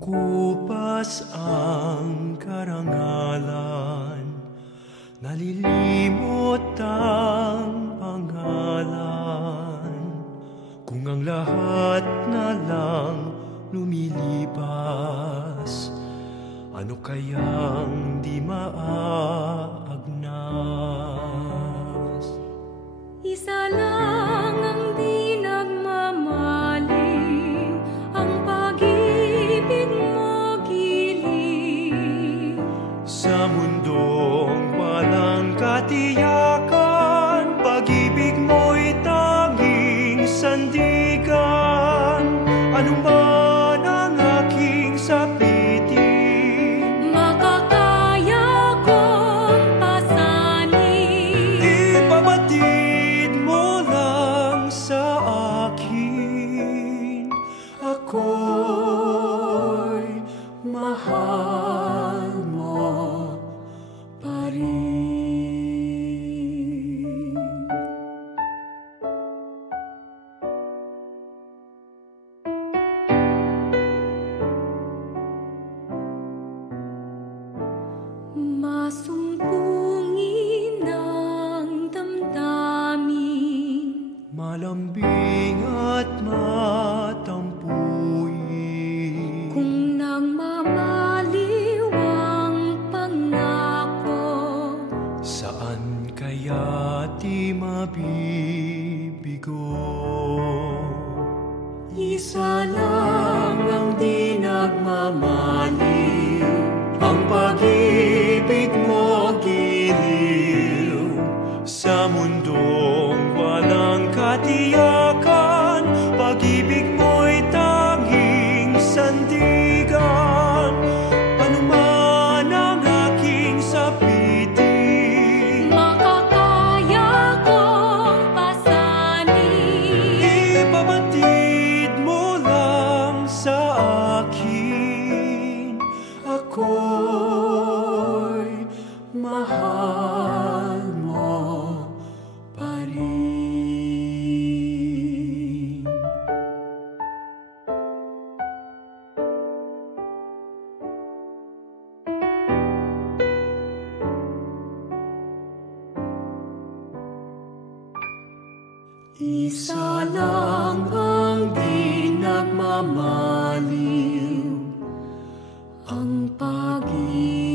Kumukupas ang karangalan, nalilimot ang pangalan. Kung ang lahat na lang lumilipas, ano kayang di maagnas? Isa lang ang di nagmamaling, ang pag-ibig mo giliw. Sa mundong walang katiyakan, pag-ibig mo'y tanging sandigan. Anuman ang aking sapitin, Makakaya kong pasanin. ipabatid mo lang sa akin. Ako'y mahal mo pa rin. Masumpungin ang damdamin, Malambing at matampuin, kung nagmamaliw ang pangako. saan kaya di mabibigo? Isa lang ang di nagmamaliw, ang pag-ibig mo giliw. Sa mundong walang katiyakan, pag-ibig mo'y tanging sandigan. Anuman ang aking sapitin, Makakaya kong pasanin. ipabatid mo lang sa akin. Ako'y mahal mo pa rin. Isa lang ang di nagmamaliw, ang pag-ibig